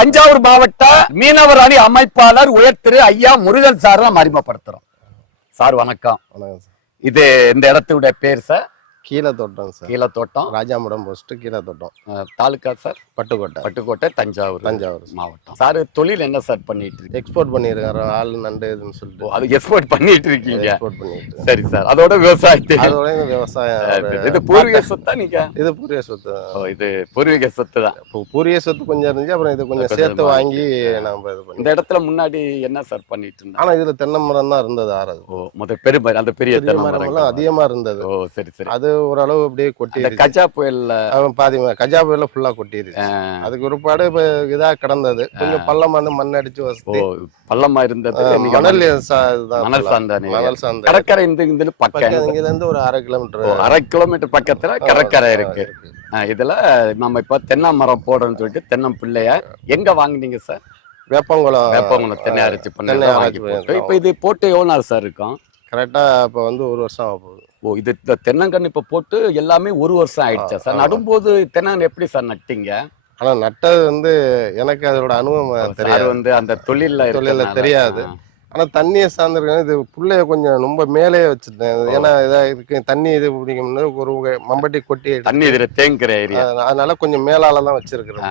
தஞ்சாவூர் மாவட்ட மீனவர் அணி அமைப்பாளர் உயர் திரு ஐயா முருகன் சார் நம்ம அறிமுகப்படுத்துறோம். சார் வணக்கம். இது இந்த இடத்துடைய பேர் சார். கீழே தோட்டம் சார். கீழத்தோட்டம். ராஜாமடம் போஸ்ட் கீழே தோட்டம் அஹ், தாலுகா சார்? பட்டுக்கோட்டை. பட்டுக்கோட்டை தஞ்சாவூர் தஞ்சாவூர் மாவட்டம். சார் தொழில் என்ன சார் பண்ணிட்டு இருக்கீங்க? எக்ஸ்போர்ட் பண்ணியிருக்காரு. ஆள் நண்டு இதுன்னு சொல்லிட்டு. அது எக்ஸ்போர்ட் பண்ணிட்டு இருக்கீங்க? எக்ஸ்போர்ட் பண்ணிட்டு. சரி சார் அதோட விவசாயத்தை. அதோட விவசாயம் இது பூர்வீக சொத்தா நீங்க? இது பூரிய சொத்து. ஓ, இது பூர்வீக சொத்து தான். பூ- பூரிய சொத்து கொஞ்சம் இருந்துச்சு அப்புறம் இது கொஞ்சம் சேர்த்து வாங்கி. வாங்கி நாம இது இந்த இடத்துல முன்னாடி என்ன சார் பண்ணிட்டு இருந்தாங்க? ஆனா இதுல தென்னை மரம் தான் இருந்தது ஆறது ஓ முத பெரும அந்த பெரிய தென்னை மரம். அதிகமா இருந்தது. ஓ சரி சரி. அது ஓரளவு அப்படியே கொட்டிடுச்சு கஜா புயல்ல பாதி கஜா புயல ஃபுல்லா கொட்டிடுச்சு அதுக்கு ஒருபாடு இப்ப இதா கிடந்தது. கொஞ்சம் பள்ளம் வந்து மண் அடிச்சு வசதி பள்ளமா இருந்தது மணல் மணல் நீங்க. மணல் சார்ந்த கடற்கரை இந்த இந்த பக்கம். இங்க இருந்து ஒரு அரை கிலோமீட்டர் அரை கிலோமீட்டர் பக்கத்துல கடற்கரை இருக்கு. இதுல நம்ம இப்ப தென்னை மரம் போடணும்னு சொல்லிட்டு தென்னம் பிள்ளைய எங்க வாங்குனீங்க சார்? வேப்பங்குளம். வேப்பங்குளம் தென்னை அரைச்சி பண்ண இப்ப இது போட்டு எவ்வளவு நாள் சார் இருக்கும்? கரெக்டா இப்ப வந்து ஒரு வருஷம் ஆக போகுது. ஓ இது இந்த தென்னங்கன்று இப்ப போட்டு எல்லாமே ஒரு வருஷம் ஆயிடுச்சா சார். நடும்போது தென்னங்கன்று எப்படி சார் நட்டீங்க ஆனா நட்டது வந்து எனக்கு அதோட அனுபவம் தெரியாது வந்து அந்த தொழில்ல இருக்கறனால. தெரியாது. ஆனா தண்ணியை சார்ந்திருக்கேன் இது புள்ளைய கொஞ்சம் ரொம்ப மேலே இது ஏன்னா இதா இருக்கு தண்ணி இது பிடிக்கும்னு ஒரு மம்பட்டி கொட்டி தண்ணி இதுல தேங்குற ஏரியா அதனால- கொஞ்சம் மேலால தான் வச்சிருக்கிறேன்.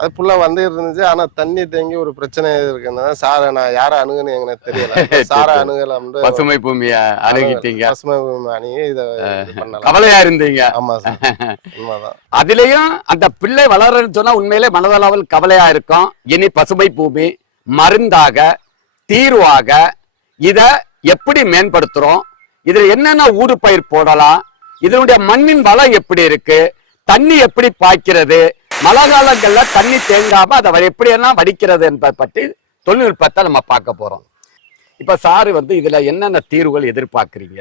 அது புள்ள வந்து இருந்துச்சு. ஆனா தண்ணி தேங்கி ஒரு பிரச்சனை இருக்குன்னா சாரை நான் யாரை அணுகுன்னு எனக்கு தெரியல. சாரை அணுகலாம்னு பசுமை பூமிய அணுகிட்டீங்க. பசுமை அணி இதை இது கவலையா இருந்தீங்க? ஆமா சார். உண்மைதான். அதுலயும் அந்த பிள்ளை வளரன்னு சொன்னா உண்மையிலே மனதளவில் கவலையா இருக்கும். இனி பசுமை பூமி மருந்தாக தீர்வாக இத எப்படி மேம்படுத்துறோம்? இதுல என்னென்ன ஊடு பயிர் போடலாம்? இதனுடைய மண்ணின் வளம் எப்படி இருக்கு? தண்ணி எப்படி பாய்க்கிறது? மழை காலங்கள்ல தண்ணி தேங்காம அதை எப்படி எல்லாம் வடிக்கிறது என்பதை பற்றி தொழில்நுட்பத்தை நம்ம பார்க்க போறோம். இப்ப சாரு வந்து இதுல என்னென்ன தீர்வுகள் எதிர்பார்க்கறீங்க?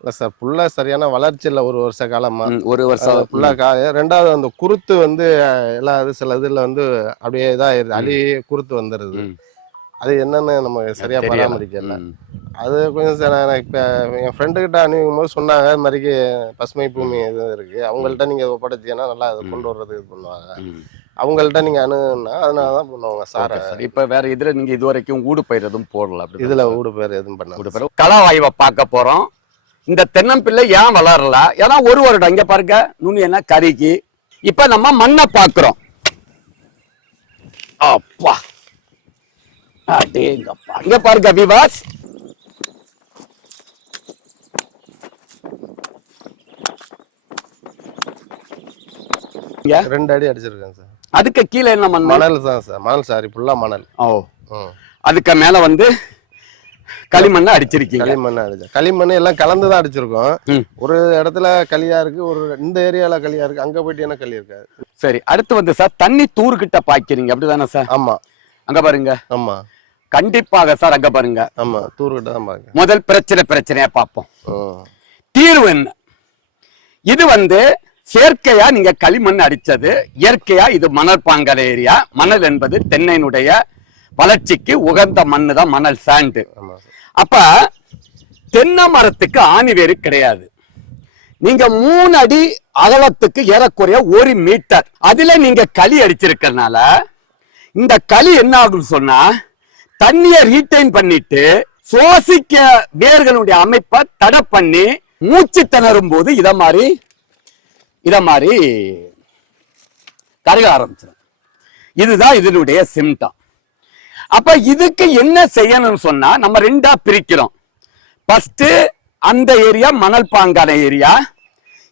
இல்ல சார் புள்ள சரியான வளர்ச்சி இல்ல ஒரு வருஷ காலமா? ம், ஒரு வருஷம். புள்ள கா ரெண்டாவது அந்த குருத்து வந்து எல்லா இது சில இதுல வந்து அப்படியே இதாயிருது அழி குருத்து வந்துருது. அது என்னன்னு நம்ம சரியா. பராமரிக்கல. அது கொஞ்சம் நான் இப்ப என் ஃப்ரெண்டு கிட்ட அனுப்பும் போது சொன்னாங்க இது மாதிரிக்கு பசுமை பூமி இது இருக்கு. அவங்கள்ட்ட நீங்க ஒப்படைச்சீங்கன்னா நல்லா அதை கொண்டு வர்றதுக்கு இது பண்ணுவாங்க. அவங்கள்ட்ட நீங்க அணுகுனா அதனாலதான் பண்ணுவாங்க சாரை. இப்ப வேற இதுல நீங்க இது வரைக்கும் ஊடு பயிர் எதுவும் போடல அப்படி இதுல ஊடு பேர் எதுவும் பண்ண ஊடு பயிர். களவாய்வை பார்க்க போறோம். இந்த தென்னம்பிள்ளை ஏன் வளரல? ஏன்னா ஒரு வருடம் இங்க பாருங்க நுனி என்ன கருகி. இப்ப நம்ம மண்ணை பார்க்கிறோம். அப்பா. இங்க பாருங்க விவாஸ். இங்க. ரெண்டு அடி அடிச்சிருக்கேன் சார். அதுக்கு கீழே என்ன மண்? மணல் தான் சார். மணல் சாரி ஃபுல்லா மணல். ஓ. அதுக்கு மேல வந்து களிமண்ணை அடிச்சிருக்கீங்க. களிமண் அடிச்சேன் களிமண் எல்லாம் கலந்து தான் அடிச்சிருக்கோம். ஒரு இடத்துல களியா இருக்கு ஒரு இந்த ஏரியால களியா இருக்கு அங்க போயிட்டு என்ன களி இருக்காது. சரி அடுத்து வந்து சார் தண்ணி தூர்கிட்ட பாய்க்கிறீங்க. அப்படிதானே சார்? ஆமா. அங்க பாருங்க. ஆமா. கண்டிப்பாக சார் அங்க பாருங்க. ஆமா தூர்கிட்ட தான் பாக்க முதல் பிரச்சனை பிரச்சனையா பார்ப்போம். தீர்வு என்ன? இது வந்து செயற்கையா நீங்க களிமண் அடிச்சது இயற்கையா இது மணல் பாங்கல் ஏரியா. மணல் என்பது தென்னையினுடைய வளர்ச்சிக்கு உகந்த மண்ணு தான் மணல் சாண்டு அப்ப தென்னை மரத்துக்கு ஆணி வேறு கிடையாது. நீங்க மூணு அடி அகலத்துக்கு ஏறக்குறைய ஒரு மீட்டர். அதுல நீங்க களி அடிச்சிருக்கறனால இந்த களி என்ன ஆகும் சொன்னா தண்ணிய ரீட்டைன் பண்ணிட்டு சுவாசிக்க வேர்களுடைய அமைப்பை தடை பண்ணி மூச்சு திணறும் போது இத மாதிரி இத மாதிரி கருக ஆரம்பிச்சிடும். இதுதான் இதனுடைய சிம்டம் அப்ப இதுக்கு என்ன செய்யணும்னு சொன்னா நம்ம ரெண்டா பிரிக்கிறோம். ஃபர்ஸ்ட் அந்த ஏரியா மணல் பாங்கான ஏரியா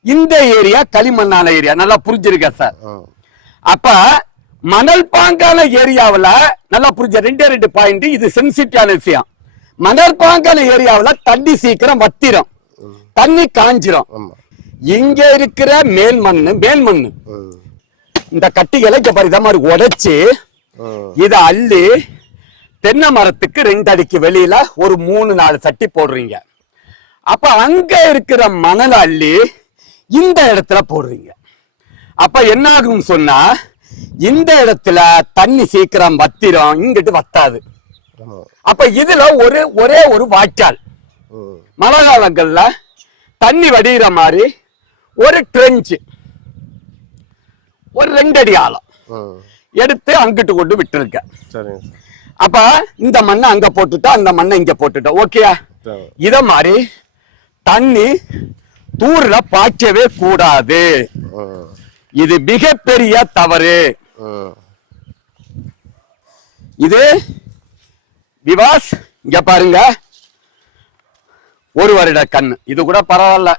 இந்த ஏரியா களிமண்ணான ஏரியா நல்லா புரிஞ்சிருக்க சார். அப்ப மணல் பாங்கான ஏரியாவுல நல்லா புரிஞ்ச ரெண்டே ரெண்டு பாயிண்ட் இது சென்சிட்டிவான விஷயம். மணல் பாங்கான ஏரியாவுல தண்ணி சீக்கிரம் வத்திரும். தண்ணி காஞ்சிரும். இங்க இருக்கிற மேல் மண்ணு மேல் மண்ணு. ம். இந்த கட்டிகளை இங்க பாரு இத மாதிரி உடைச்சு. இத அள்ளி தென்னை மரத்துக்கு ரெண்டு அடிக்கு வெளியில ஒரு மூணு நாலு சட்டி போடுறீங்க. அப்ப அங்க இருக்கிற மணல் அள்ளி இந்த இடத்துல போடுறீங்க. அப்ப என்ன ஆகும் சொன்னா இந்த இடத்துல தண்ணி சீக்கிரம் வத்திரும் இங்கிட்டு வத்தாது. அப்ப இதுல ஒரு ஒரே ஒரு வாய்க்கால். மழை காலங்கள்ல தண்ணி வடிகிற மாதிரி ஒரு ட்ரெஞ்சு ஒரு ரெண்டு அடி ஆழம். எடுத்து அங்கிட்டு கொண்டு விட்டுருக்க. அப்ப இந்த மண்ணை அங்க போட்டுட்டோம் அந்த மண்ணை இங்க போட்டுட்டோம் ஓகேயா சரி இத மாதிரி தண்ணி தூர்ல பாய்ச்சவே கூடாது. இது மிகப்பெரிய தவறு. இது விவாஸ் இங்க பாருங்க. ஒரு வருட கண்ணு. இது கூட பரவாயில்ல.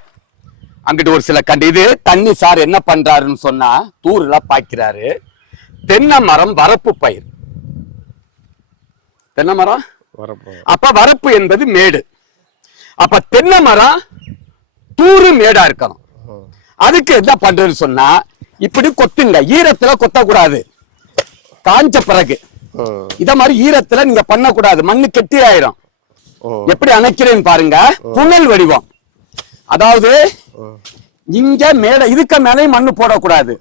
அங்கிட்டு ஒரு சில கண்டு. இது தண்ணி சார் என்ன பண்றாருன்னு சொன்னா தூர்ல பாய்க்கிறாரு. தென்னை மரம் வரப்பு பயிர். தென்னை மரம்? வரப்போ அப்ப வரப்பு என்பது மேடு. அப்ப தென்னை மரம் தூறு மேடா இருக்கணும். அதுக்கு என்ன பண்றதுன்னு சொன்னா இப்படி கொத்துங்க. ஈரத்துல கொத்தக்கூடாது. காஞ்ச பிறகு. இத மாதிரி ஈரத்துல நீங்க பண்ணக்கூடாது. மண்ணு கெட்டி ஆயிரும் எப்படி அணைக்கிறேன்னு பாருங்க. புனல் வடிவம். அதாவது இங்க மேல இதுக்கு மேலேயும் மண்ணு போடக்கூடாது.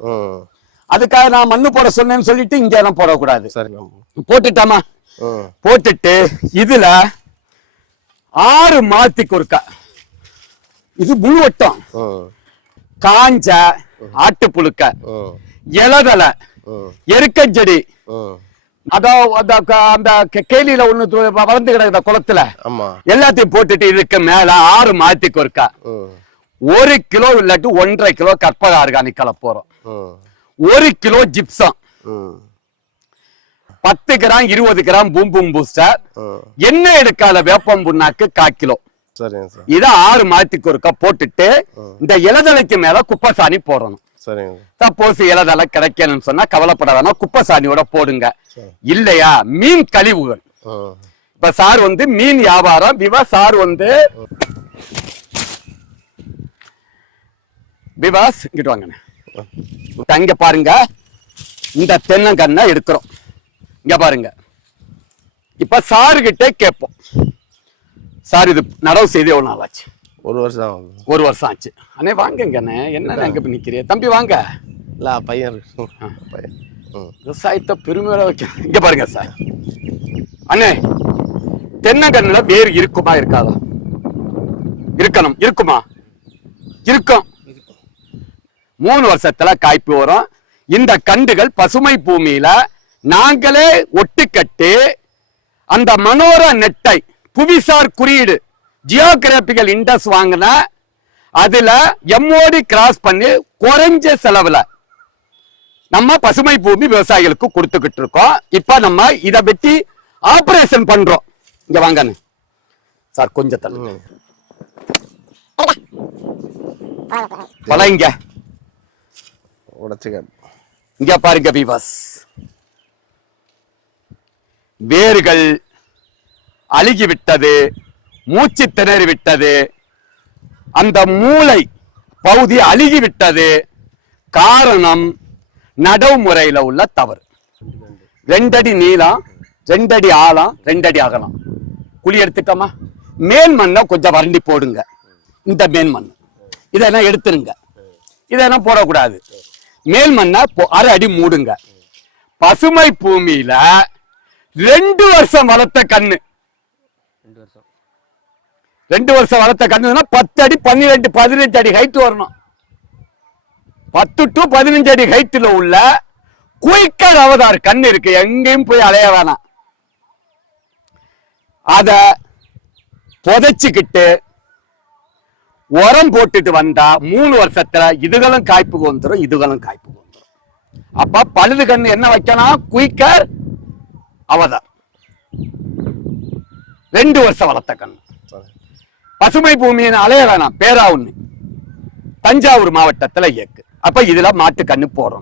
அதுக்காக நான் மண்ணு போட சொன்னேன்னு சொல்லிட்டு இங்க எல்லாம் போடக்கூடாது. போட்டுட்டாமா? போட்டுட்டு இதுல ஆறு மாத்திக்கு ஒருக்கா இது முழுவட்டம் ம் காஞ்ச ஆட்டுப்புழுக்க. ம் இலதலை எருக்கஞ்செடி. அதாவது அந்த க- கே- கேலியில ஒண்ணு வளர்ந்து கிடக்குற குளத்துல. எல்லாத்தையும் போட்டுட்டு இதுக்கு மேல ஆறு மாத்திக்கு ஒருக்கா ம் ஒரு கிலோ இல்லாட்டி ஒன்றரை கிலோ கற்பக ஆர்கானிக் கலப்போறோம் ஒரு கிலோ ஜிப்சம். பத்து கிராம் இருபது கிராம் பூம் பூம் பூஸ்டர். எண்ணெய் எடுக்காத வேப்பம் புண்ணாக்கு கால் கிலோ. சரிங்க சார். இத ஆறு மாத்திக்கு ஒருக்கா போட்டுட்டு இந்த இலதலைக்கு மேல குப்பைசாணி போடணும். சரிங்க. சப்போஸ் இலதலை கிடைக்கணும்னு சொன்னா கவலைப்பட வேணாம். குப்பைசாணியோட போடுங்க. சரி. இல்லையா? மீன் கழிவுகள். இப்ப சார் வந்து மீன் வியாபாரம் விவா சார் வந்து விவாஸ் இங்கிட்டு வாங்கண்ணே இங்க பாருங்க. இந்த தென்னங்கண்ணை எடுக்கிறோம். இங்க பாருங்க. இப்ப சாரு கிட்ட கேட்போம். சார் இது நடவு செய்து எவ்வளவு நாள் ஆச்சு ஒரு வருஷம் ஆகுது. ஒரு வருஷம் ஆச்சு. அண்ணே வாங்கங்கண்ணே என்ன அங்க போய் நிக்கிறிய தம்பி வாங்க. இல்லை பையன் பையன். விவசாயத்தை பெருமையோட வைக்க இங்க பாருங்க சார். அண்ணே தென்னங்கண்ணுல வேர் இருக்குமா இருக்காதா? இருக்கணும். இருக்குமா? இருக்கும். மூணு வருஷத்துல காய்ப்பு வரும். இந்த கண்டுகள் பசுமை பூமியில நாங்களே ஒட்டுக்கட்டு அந்த மனோர நெட்டை புவிசார் குறியீடு. ஜியோகிராபிக்கல் இண்டஸ் வாங்கின அதுல எம்மோடி கிராஸ் பண்ணி குறைஞ்ச செலவுல நம்ம பசுமை பூமி விவசாயிகளுக்கு கொடுத்துக்கிட்டு இருக்கோம். இப்ப நம்ம இத வெட்டி ஆபரேஷன் பண்றோம். இங்க வாங்கன்னு சார் கொஞ்சம் தள்ளுங்க பழங்க உடச்சிக்க இங்க பாருங்க பீவாஸ் வேர்கள் அழுகி விட்டது மூச்சு திணறி விட்டது அந்த மூளை பகுதி அழுகிவிட்டது. காரணம் நடைமுறையில உள்ள தவறு. ரெண்டடி நீளம் ரெண்டடி ஆழம் ரெண்டடி அகலம். குழி எடுத்துட்டோமா? மேல் மண்ணை கொஞ்சம் வறண்டி போடுங்க. இந்த மேல் மண். இதெல்லாம் எடுத்துருங்க. இதெல்லாம் போடக்கூடாது. மேல் மண்ணை அரை அடி மூடுங்க. பசுமை பூமியில ரெண்டு வருஷம் வளர்த்த கண்ணு. ரெண்டு வருஷம் வளர்த்த கண்ணுனா பத்து அடி பன்னிரெண்டு பதினஞ்சு அடி ஹைட் வரணும். பத்து டு பதினஞ்சு அடி ஹைட்ல உள்ள குயிக்கர் அவதார் கண் இருக்கு. எங்கேயும் போய் அலைய வேணாம். அத புதைச்சுக்கிட்டு உரம் போட்டுட்டு வந்தா மூணு வருஷத்துல இதுகளும் காய்ப்புக்கு வந்துடும் இதுகளும் காய்ப்புக்கு வந்துடும் அப்ப பழுது கண் என்ன வைக்கணும்? குயிக்கர் அவதார். ரெண்டு வருஷம் வளர்த்த கண்ணு. பசுமை பூமியின் அலைய வேணாம் பேரா ஒண்ணு தஞ்சாவூர் மாவட்டத்துல இயக்கு. அப்ப இதுல மாட்டு கண்ணு போடுறோம்.